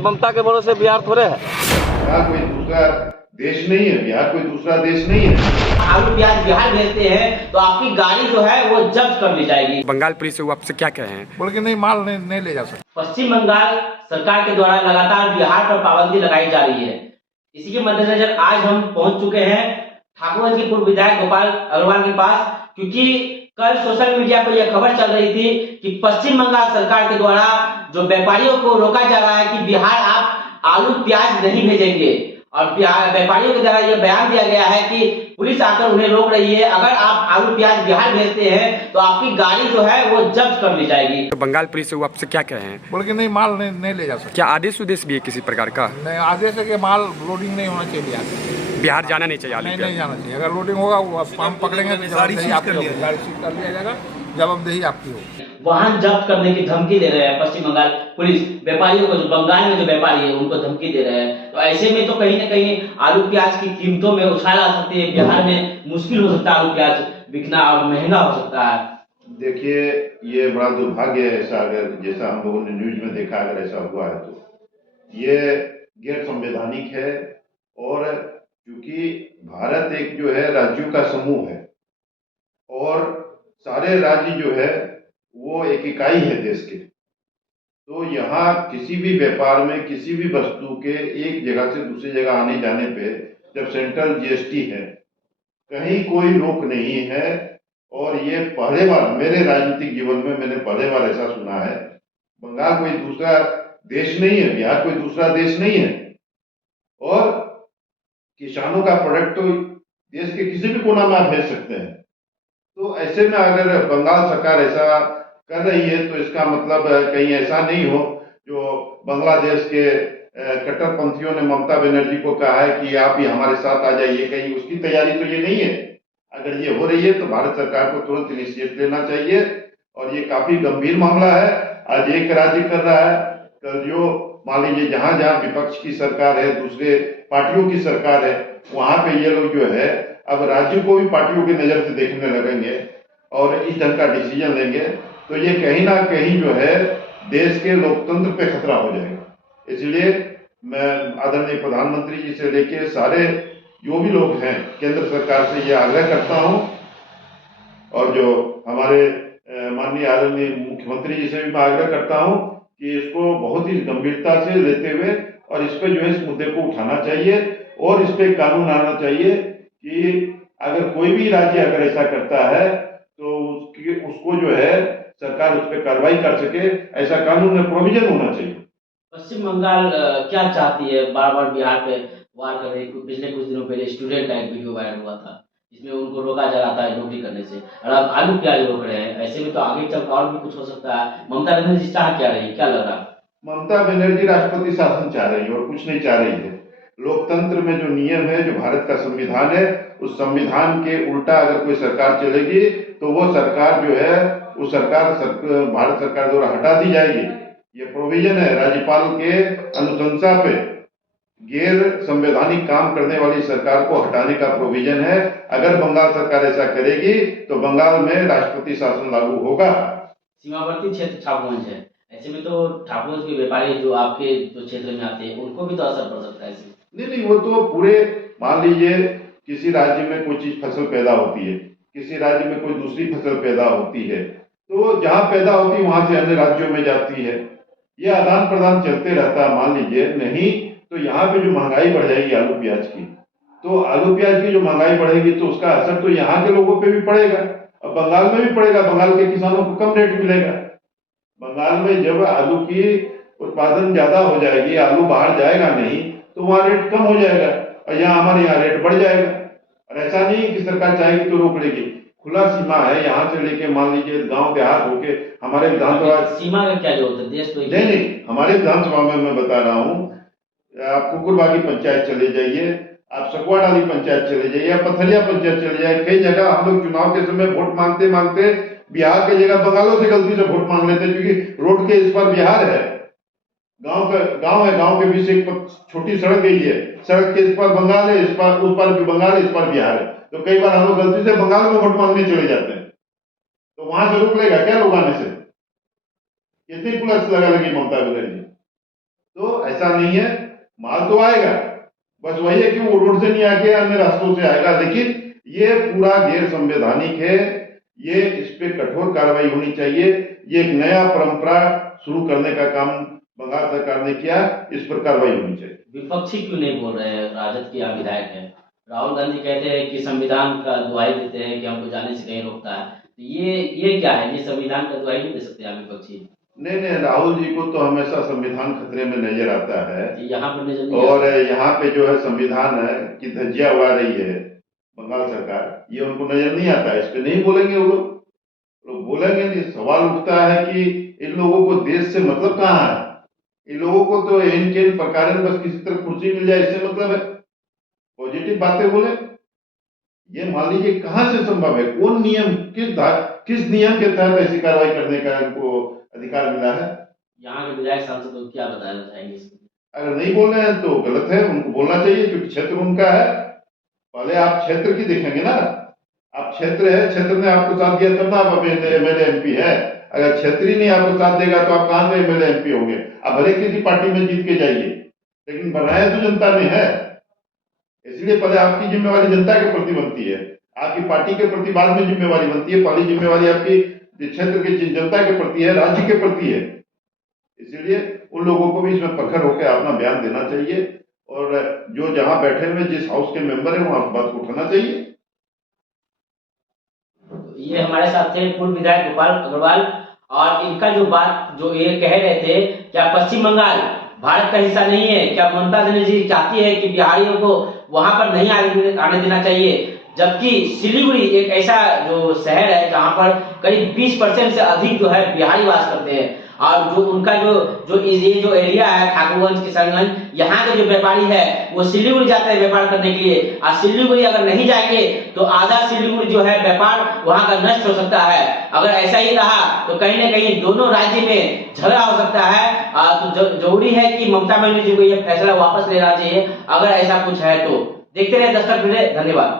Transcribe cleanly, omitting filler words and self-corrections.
ममता के भरोसे बिहार थोड़े है। बिहार कोई दूसरा देश नहीं है, बिहार कोई दूसरा देश नहीं है। आलू प्याज बिहार भेजते हैं तो आपकी गाड़ी जो है वो जब्त कर ली जाएगी। बंगाल पुलिस से वो आपसे क्या कहे हैं? बोल के नहीं, माल नहीं ले जा सकते। पश्चिम बंगाल सरकार के द्वारा लगातार बिहार पर पाबंदी लगाई जा रही है। इसी के मद्देनजर आज हम पहुंच चुके हैं ठाकुरगंज के पूर्व विधायक गोपाल अग्रवाल के पास, क्योंकि कल सोशल मीडिया पर यह खबर चल रही थी कि पश्चिम बंगाल सरकार के द्वारा जो व्यापारियों को रोका जा रहा है कि बिहार आप आलू प्याज नहीं भेजेंगे, और व्यापारियों के द्वारा यह बयान दिया गया है कि पुलिस आकर उन्हें रोक रही है। अगर आप आलू प्याज बिहार भेजते हैं तो आपकी गाड़ी जो है वो जब्त कर ली जाएगी। तो बंगाल पुलिस से वो आपसे क्या कहे हैं? बोल के नहीं, माल नहीं ले जा सकते। क्या आदेश उदेश भी है किसी प्रकार का? नहीं, आदेश है कि माल लोडिंग नहीं होना चाहिए आगे। बिहार जाना नहीं चाहिए आलू नहीं प्याज? जाना चाहिए। अगर लोडिंग होगा वो हम पकड़ेंगे तो गाड़ी सीज कर लिया जाएगा, जवाबदेही आपकी होगी। वाहन जब्त करने की धमकी दे रहे हैं पश्चिम बंगाल पुलिस व्यापारियों को। जो बंगाल में जो व्यापारी है उनको धमकी दे रहे हैं। तो ऐसे में तो कहीं ना कहीं आलू प्याज की कीमतों में उछाल आ सकती है। बिहार में मुश्किल हो सकता है आलू प्याज बिकना और महंगा हो सकता है। देखिए, ये बड़ा दुर्भाग्य है ऐसा, अगर जैसा हम लोगों ने न्यूज में देखा, अगर ऐसा हुआ है तो ये गैर संवैधानिक है। और क्योंकि भारत एक जो है राज्यों का समूह है और सारे राज्य जो है वो एक इकाई है देश के, तो यहाँ किसी भी व्यापार में किसी भी वस्तु के एक जगह से दूसरी जगह आने जाने पे जब सेंट्रल जीएसटी है, कहीं कोई रोक नहीं है। और ये पहले बार मेरे राजनीतिक जीवन में मैंने पहले बार ऐसा सुना है। बंगाल कोई दूसरा देश नहीं है, बिहार कोई दूसरा देश नहीं है, और किसानों का प्रोडक्ट तो देश के किसी भी कोना में आप भेज सकते हैं। तो ऐसे में अगर बंगाल सरकार ऐसा कर रही है तो इसका मतलब कहीं ऐसा नहीं हो जो बांग्लादेश के कट्टरपंथियों ने ममता बनर्जी को कहा है कि आप ही हमारे साथ आ जाइए, कहीं उसकी तैयारी तो ये नहीं है। अगर ये हो रही है तो भारत सरकार को तुरंत इनिशिएटिव लेना चाहिए, और ये काफी गंभीर मामला है। आज एक राज्य कर रहा है, कल जो मान लीजिए जहां जहां विपक्ष की सरकार है, दूसरे पार्टियों की सरकार है, वहां पे ये लोग जो है अब राज्यों को भी पार्टियों की नजर से देखने लगेंगे और इस ढंग का डिसीजन लेंगे, तो ये कहीं ना कहीं जो है देश के लोकतंत्र पे खतरा हो जाएगा। इसलिए मैं आदरणीय प्रधानमंत्री जी से लेके सारे जो भी लोग हैं केंद्र सरकार से ये आग्रह करता हूं, और जो हमारे माननीय आदरणीय मुख्यमंत्री जी से भी मैं आग्रह करता हूं कि इसको बहुत ही गंभीरता से लेते हुए और इस पे जो है इस मुद्दे को उठाना चाहिए और इस पे कानून आना चाहिए कि अगर कोई भी राज्य अगर ऐसा करता है तो उसको जो है सरकार उस पर कार्रवाई कर सके, ऐसा कानून में प्रोविजन होना चाहिए। पश्चिम बंगाल क्या चाहती है? बार बार बिहार पे वार कर रही है। पिछले कुछ दिनों पहले स्टूडेंट का एक वीडियो वायरल हुआ था जिसमें उनको रोका जा रहा था नौकरी करने से, और अब आलू प्याज रोक रहे हैं। ऐसे में तो आगे चल और भी कुछ हो सकता है। ममता बनर्जी चाह क्या रही, क्या लग रहा? ममता बनर्जी राष्ट्रपति शासन चाह रही है और कुछ नहीं चाह रही है। लोकतंत्र में जो नियम है, जो भारत का संविधान है, उस संविधान के उल्टा अगर कोई सरकार चलेगी तो वो सरकार जो है वो सरकार भारत सरकार द्वारा हटा दी जाएगी। ये प्रोविजन है राज्यपाल के अनुशंसा पे गैर संवैधानिक काम करने वाली सरकार को हटाने का प्रोविजन है। अगर बंगाल सरकार ऐसा करेगी तो बंगाल में राष्ट्रपति शासन लागू होगा। सीमावर्ती क्षेत्र ठाकुरगंज है, ऐसे में तो ठाकुरगंज के व्यापारी जो आपके जो क्षेत्र में आते हैं उनको भी तो असर पड़ सकता है। नहीं, वो तो पूरे मान लीजिए किसी राज्य में कोई चीज फसल पैदा होती है, किसी राज्य में कोई दूसरी फसल पैदा होती है, तो जहां पैदा होती है वहां से अन्य राज्यों में जाती है। ये आदान प्रदान चलते रहता है। मान लीजिए नहीं तो यहाँ पे जो महंगाई बढ़ जाएगी आलू प्याज की, तो आलू प्याज की जो महंगाई बढ़ेगी तो उसका असर तो यहाँ के लोगों पे भी पड़ेगा और बंगाल में भी पड़ेगा। बंगाल के किसानों को कम रेट मिलेगा। बंगाल में जब आलू की उत्पादन ज्यादा हो जाएगी, आलू बाहर जाएगा नहीं, तो वहाँ रेट कम हो जाएगा और यहाँ हमारे यहाँ रेट बढ़ जाएगा। और ऐसा नहीं कि सरकार चाहेगी तो रोक लेगी, खुला सीमा है। यहाँ से लेके मान लीजिए गांव देहात होके हमारे विधानसभा सीमा का क्या जरूरत है? देश तो नहीं, हमारे विधानसभा में मैं बता रहा हूँ, आप कुकुरबागी पंचायत चले जाइए, आप सकवाडाली पंचायत चले जाइए, आप पथरिया पंचायत चले जाइए। कई जगह हम लोग चुनाव के समय वोट मांगते मांगते बिहार की जगह बंगालों से गलती से वोट मांग लेते, क्योंकि रोड के इस पर बिहार है, गांव है, गांव के बीच एक छोटी सड़क गई है, सड़क के इस पर बंगाल है, इस पर उस पर भी बंगाल है, इस पर बिहार है। तो कई बार हम लोग गलती से बंगाल में वोट मांगने चले जाते हैं, तो वहां से रोक लेगा क्या लोग आने से? कितनी पुलिस लगा लगी ममता बनर्जी? तो ऐसा नहीं है, माल तो आएगा, बस वही है कि वो रोड से नहीं आके अन्य रास्तों से आएगा। लेकिन ये पूरा गैर संवैधानिक है, ये इस पे कठोर कार्रवाई होनी चाहिए। ये एक नया परंपरा शुरू करने का काम बंगाल सरकार ने किया, इस पर कार्रवाई होनी चाहिए। विपक्षी क्यों नहीं बोल रहे हैं? राजद के यहाँ विधायक है, राहुल गांधी कहते हैं कि संविधान का दुहाई देते हैं कि हमको जाने से कहीं रोकता है। तो ये क्या है? ये संविधान का दुहाई नहीं दे सकते आप विपक्षी? नहीं, राहुल जी को तो हमेशा संविधान खतरे में नजर आता है। यहाँ पर नजर नहीं और यहाँ पे जो है संविधान है की धज्जियां उड़ा रही है बंगाल सरकार, ये उनको नजर नहीं आता है। इस पे नहीं बोलेंगे वो लोग बोलेंगे नहीं। सवाल उठता है कि इन लोगों को देश से मतलब कहाँ है? इन लोगों को तो इनके प्रकार बस किसी तरह कुर्सी मिल जाए इससे मतलब है। पॉजिटिव बातें बोले, ये मान लीजिए कहाँ से संभव है? कौन नियम, किस नियम के तहत ऐसी कार्रवाई करने का इनको अधिकार मिला है? यहाँ के विधायक सांसद को क्या बताना चाहेंगे इसमें? अगर नहीं बोल रहे हैं तो गलत है, उनको बोलना चाहिए क्योंकि क्षेत्र उनका है। पहले आप क्षेत्र की देखेंगे ना, आप क्षेत्र है, क्षेत्र ने आपको साथ दिया तब ना आप एमएलए एमपी है। अगर क्षेत्र ही नहीं आपको साथ देगा तो आप कहां से एमएलए एमपी होंगे? आप भले किसी पार्टी में जीत के जाइए, लेकिन बनाया तो जनता ने है। इसलिए पहले आपकी जिम्मेवारी जनता के प्रति बनती है, आपकी पार्टी के प्रति बाद में जिम्मेवारी बनती है। पहली जिम्मेवारी आपकी क्षेत्र की जनता के प्रति है, राज्य के प्रति है। इसलिए उन लोगों को भी इसमें प्रखर होकर अपना बयान देना चाहिए और जो जहां बैठे हुए जिस हाउस के मेंबर है वहां बात को उठाना चाहिए। ये हमारे साथ थे पूर्व विधायक गोपाल अग्रवाल, और इनका जो बात जो ये कह रहे थे, क्या पश्चिम बंगाल भारत का हिस्सा नहीं है? क्या ममता बनर्जी चाहती है कि बिहारियों को वहां पर नहीं आने देना चाहिए? जबकि सिलीगुड़ी एक ऐसा जो शहर है जहां पर करीब 20% से अधिक जो है बिहारी वास करते हैं, और जो उनका ये जो एरिया है ठाकुरगंज किशनगंज, यहाँ के जो व्यापारी है वो सिलीगुड़ी जाते हैं व्यापार करने के लिए। और सिलीगुड़ी अगर नहीं जाएंगे तो आधा सिलीगुड़ी जो है व्यापार वहां का नष्ट हो सकता है। अगर ऐसा ही रहा तो कहीं ना कहीं दोनों राज्य में झगड़ा हो सकता है। तो जरूरी है कि ममता बनर्जी को यह फैसला वापस लेना चाहिए अगर ऐसा कुछ है तो। देखते रहे दस्तक न्यूज़, धन्यवाद।